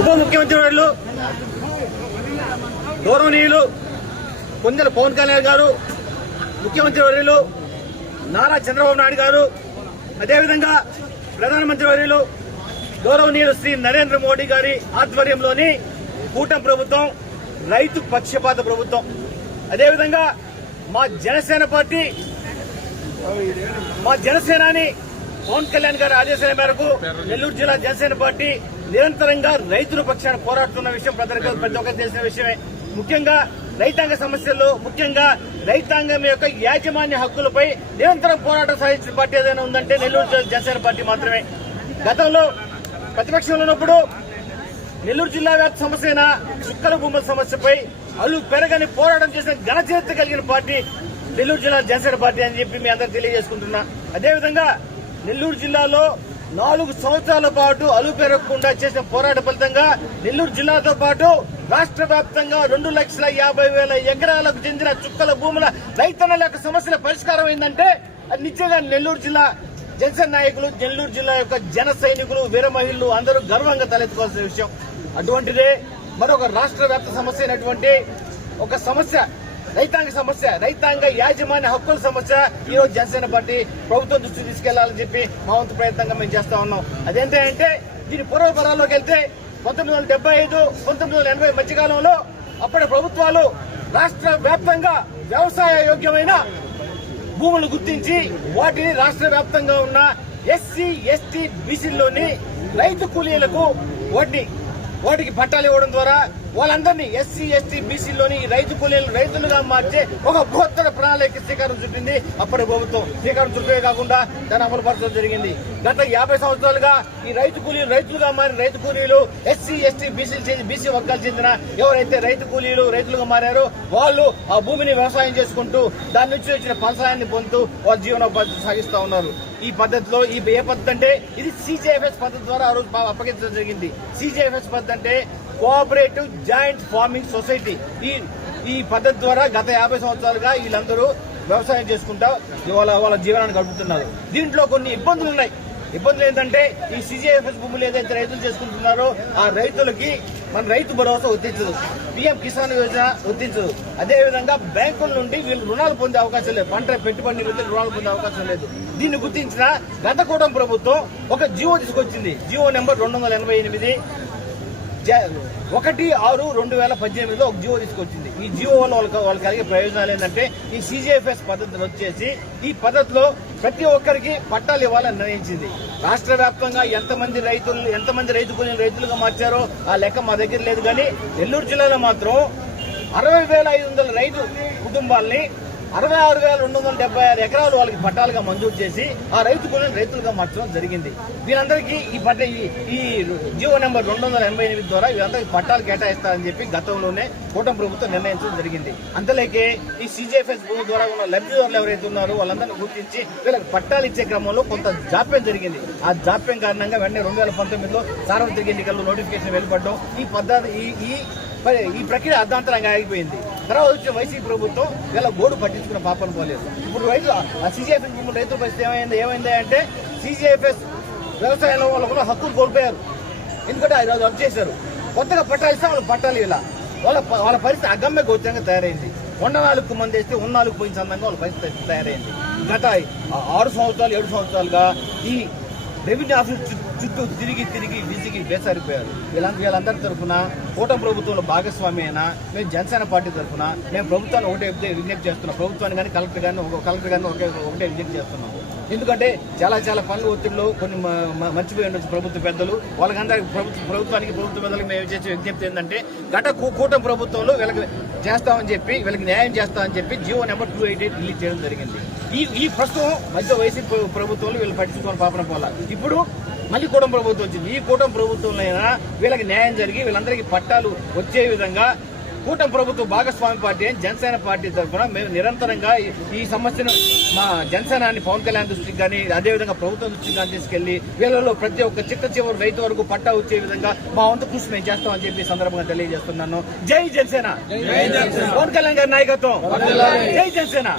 ఉప ముఖ్యమంత్రి వర్యులు గౌరవనీయులు కొందల పవన్ కళ్యాణ్ గారు, ముఖ్యమంత్రి వర్యులు నారా చంద్రబాబు నాయుడు గారు, అదేవిధంగా ప్రధానమంత్రి వర్యులు గౌరవనీయులు శ్రీ నరేంద్ర మోడీ గారి ఆధ్వర్యంలోని కూటమి ప్రభుత్వం రైతు పక్షపాత ప్రభుత్వం. అదేవిధంగా మా జనసేనాని పవన్ కళ్యాణ్ గారి ఆదేశాల మేరకు నెల్లూరు జిల్లా జనసేన పార్టీ నిరంతరంగా రైతుల పక్షాన పోరాడుతున్న విషయం ప్రతి ఒక్కరు తెలిసిన విషయమే. ముఖ్యంగా రైతాంగ సమస్యల్లో, ముఖ్యంగా రైతాంగం యొక్క యాజమాన్య హక్కులపై నిరంతరం పోరాటం సాధించిన పార్టీ ఏదైనా ఉందంటే నెల్లూరు జనసేన పార్టీ మాత్రమే. గతంలో ప్రతిపక్షంలో ఉన్నప్పుడు నెల్లూరు జిల్లా వ్యాప్త సమస్య అయిన చుక్కల భూముల సమస్యపై పెరగని పోరాటం చేసిన ఘనచరిత్ర కలిగిన పార్టీ నెల్లూరు జిల్లా జనసేన పార్టీ అని చెప్పి మీ అందరూ తెలియజేసుకుంటున్నా. అదేవిధంగా నెల్లూరు జిల్లాలో 4 సంవత్సరాల పాటు పెరగకుండా చేసిన పోరాట ఫలితంగా నెల్లూరు జిల్లాతో పాటు రాష్ట్ర వ్యాప్తంగా 2,50,000 ఎకరాలకు చెందిన చుక్కల భూముల రైతన్నల యొక్క సమస్యల పరిష్కారం అయిందంటే అది నిజంగా నెల్లూరు జిల్లా జనసేన నాయకులు, నెల్లూరు జిల్లా యొక్క జన సైనికులు, వీర మహిళలు అందరూ గర్వంగా తలెత్తుకోవాల్సిన విషయం. అటువంటిదే మరొక రాష్ట్ర వ్యాప్త సమస్య అయినటువంటి ఒక సమస్య, రైతాంగ సమస్య, రైతాంగ యాజమాన్య హక్కుల సమస్య ఈ రోజు జనసేన పార్టీ ప్రభుత్వం దృష్టికి తీసుకెళ్లాలని చెప్పి మా వంతు ప్రయత్నంగా మేము చేస్తా ఉన్నాం. అదేంటంటే దీని పూర్వపరాల్లోకి వెళ్తే 1975, 1980 మధ్యకాలంలో అప్పటి ప్రభుత్వాలు రాష్ట్ర వ్యాప్తంగా వ్యవసాయ యోగ్యమైన భూములు గుర్తించి వాటిని రాష్ట్ర వ్యాప్తంగా ఉన్న ఎస్సీ, ఎస్టీ, బీసీల్లోని రైతు కూలీలకు వాటికి పట్టాలు ఇవ్వడం ద్వారా వాళ్ళందరినీ ఎస్సీ, ఎస్టీ, బీసీలోని రైతు కూలీలు రైతులుగా మార్చే ఒక బృహత్తర ప్రణాళిక శ్రీకారం చుట్టింది అప్పటి ప్రభుత్వం. శ్రీకారం చుట్టమే కాకుండా దాన్ని అమలు పరచడం జరిగింది. గత 50 సంవత్సరాలుగా ఈ రైతు కూలీలు రైతులుగా మారిన రైతు కూలీలు ఎస్సీ, ఎస్టీ, బీసీ వర్గాలు చెందిన ఎవరైతే రైతు కూలీలు రైతులుగా మారారో వాళ్ళు ఆ భూమిని వ్యవసాయం చేసుకుంటూ దాని నుంచి వచ్చిన ఫలసాయాన్ని పొందుతూ వాళ్ళ జీవనోపాధి సాగిస్తా ఉన్నారు. ఈ పద్ధతిలో ఏ పద్ధతి అంటే ఇది CJFS పద్ధతి ద్వారా ఆ రోజు అప్పగించడం జరిగింది. CJFS పద్ధతి అంటే కోఆపరేటివ్ జాయింట్ ఫార్మింగ్ సొసైటీ. ఈ పద్ధతి ద్వారా గత 50 సంవత్సరాలుగా వీళ్ళందరూ వ్యవసాయం చేసుకుంటా వాళ్ళ జీవనాన్ని గడుపుతున్నారు. దీంట్లో కొన్ని ఇబ్బందులు ఉన్నాయి. ఇబ్బందులు ఏంటంటే ఈ CJFS భూములు ఏదైతే రైతులు చేసుకుంటున్నారో ఆ రైతులకి మన రైతు భరోసా వర్తించదు, PM కిసాన్ యోజన వర్తించదు. అదేవిధంగా బ్యాంకుల నుండి వీళ్ళు రుణాలు పొందే అవకాశం లేదు, పంట పెట్టుబడి రుణాలు పొందే అవకాశం లేదు. దీన్ని గుర్తించిన గత కూటమి ప్రభుత్వం ఒక జీవో తీసుకొచ్చింది. జీవో నెంబర్ 288 1/6/2018లో ఒక జీవో తీసుకొచ్చింది. ఈ జీవో వల్ల వాళ్ళకి కలిగే ప్రయోజనాలు ఏంటంటే ఈ CJFS పద్ధతి వచ్చేసి ఈ పద్ధతిలో ప్రతి ఒక్కరికి పట్టాలు ఇవ్వాలని నిర్ణయించింది. రాష్ట్ర వ్యాప్తంగా ఎంతమంది రైతు కూలీలు రైతులుగా మార్చారో ఆ లెక్క మా దగ్గర లేదు. కానీ నెల్లూరు జిల్లాలో మాత్రం 60,500 రైతు కుటుంబాలని 66,276 ఎకరాలు వాళ్ళకి పట్టాలుగా మంజూరు చేసి ఆ రైతు కూలీని రైతులుగా మార్చడం జరిగింది. వీరందరికీ ఈ జీవో నెంబర్ 288 ద్వారా వీరందరికీ పట్టాలు కేటాయిస్తారని చెప్పి గతంలోనే కూటమి ప్రభుత్వం నిర్ణయించడం జరిగింది. అంతలేకే ఈ CJFS భూమి ద్వారా ఉన్న లబ్ధిదారులు ఎవరైతే ఉన్నారో వాళ్ళందరినీ గుర్తించి వీళ్ళకి పట్టాలు ఇచ్చే క్రమంలో కొంత జాప్యం జరిగింది. ఆ జాప్యం కారణంగా వెంటనే 2019లో సార్వత్రిక ఎన్నికల్లో నోటిఫికేషన్ వెలువడడం ఈ ప్రక్రియ అర్ధాంతరంగా ఆగిపోయింది. తర్వాత వచ్చిన వైసీపీ ప్రభుత్వం వీళ్ళ గోడు పట్టించుకున్న పాపను పోలేదు. ఇప్పుడు CJFS భూములు రైతుల పరిస్థితి ఏమైంది అంటే CJFS వ్యవసాయంలో వాళ్ళ హక్కులు కోల్పోయారు. ఎందుకంటే ఆ రోజు రద్దు చేశారు. కొత్తగా పట్టాలు ఇస్తే వాళ్ళు పట్టాలి. ఇలా వాళ్ళ పరిస్థితి అగమ్య గోచరంగా తయారైంది. 4 మంది వేస్తే 4 పోయిన సందర్భంగా వాళ్ళ పరిస్థితి తయారైంది. గత 6 సంవత్సరాలు 7 సంవత్సరాలుగా ఈ రెవెన్యూ ఆఫీస్ చుట్టూ తిరిగి విసిగి వేసారిపోయారు. వీళ్ళందరి తరఫున కూటమి ప్రభుత్వంలో భాగస్వామి అయినా మేము జనసేన పార్టీ తరఫున మేము ప్రభుత్వాన్ని ఒకటే విజ్ఞప్తి చేస్తున్నాం. ప్రభుత్వాన్ని కానీ కలెక్టర్ గారిని ఒకటే విజ్ఞప్తి చేస్తున్నాం. ఎందుకంటే చాలా పనులు ఒత్తిడిలో కొన్ని మర్చిపోయి ఉండొచ్చు ప్రభుత్వ పెద్దలు. వాళ్ళకందరికీ ప్రభుత్వ పెద్దలకు మేము చేసే విజ్ఞప్తి ఏంటంటే గత కూటమి ప్రభుత్వంలో వీళ్ళకి చేస్తామని చెప్పి వీళ్ళకి న్యాయం చేస్తామని చెప్పి జీవో నెంబర్ 288 రిలీజ్ చేయడం జరిగింది. ఈ ప్రస్తుతం మధ్య వైసీపీ ప్రభుత్వంలో వీళ్ళు పట్టించుకోని పాపన పోలా. ఇప్పుడు మళ్ళీ కూటమి ప్రభుత్వం వచ్చింది. ఈ కూటమి ప్రభుత్వంలో అయినా వీళ్ళకి న్యాయం జరిగి వీళ్ళందరికీ పట్టాలు వచ్చే విధంగా కూటమి ప్రభుత్వ భాగస్వామి పార్టీ అని జనసేన పార్టీ తరఫున మేము నిరంతరంగా ఈ సమస్యను మా జనసేనాన్ని పవన్ కళ్యాణ్ దృష్టికి కానీ అదేవిధంగా ప్రభుత్వం దృష్టికి కానీ తీసుకెళ్లి వీళ్ళలో ప్రతి ఒక్క చివరి రైతు వరకు పట్టా వచ్చే విధంగా మా వంతు కృషి మేము చేస్తామని చెప్పి సందర్భంగా తెలియజేస్తున్నాను. జై జనసేన, పవన్ కళ్యాణ్ గారి నాయకత్వం. జై జనసేన.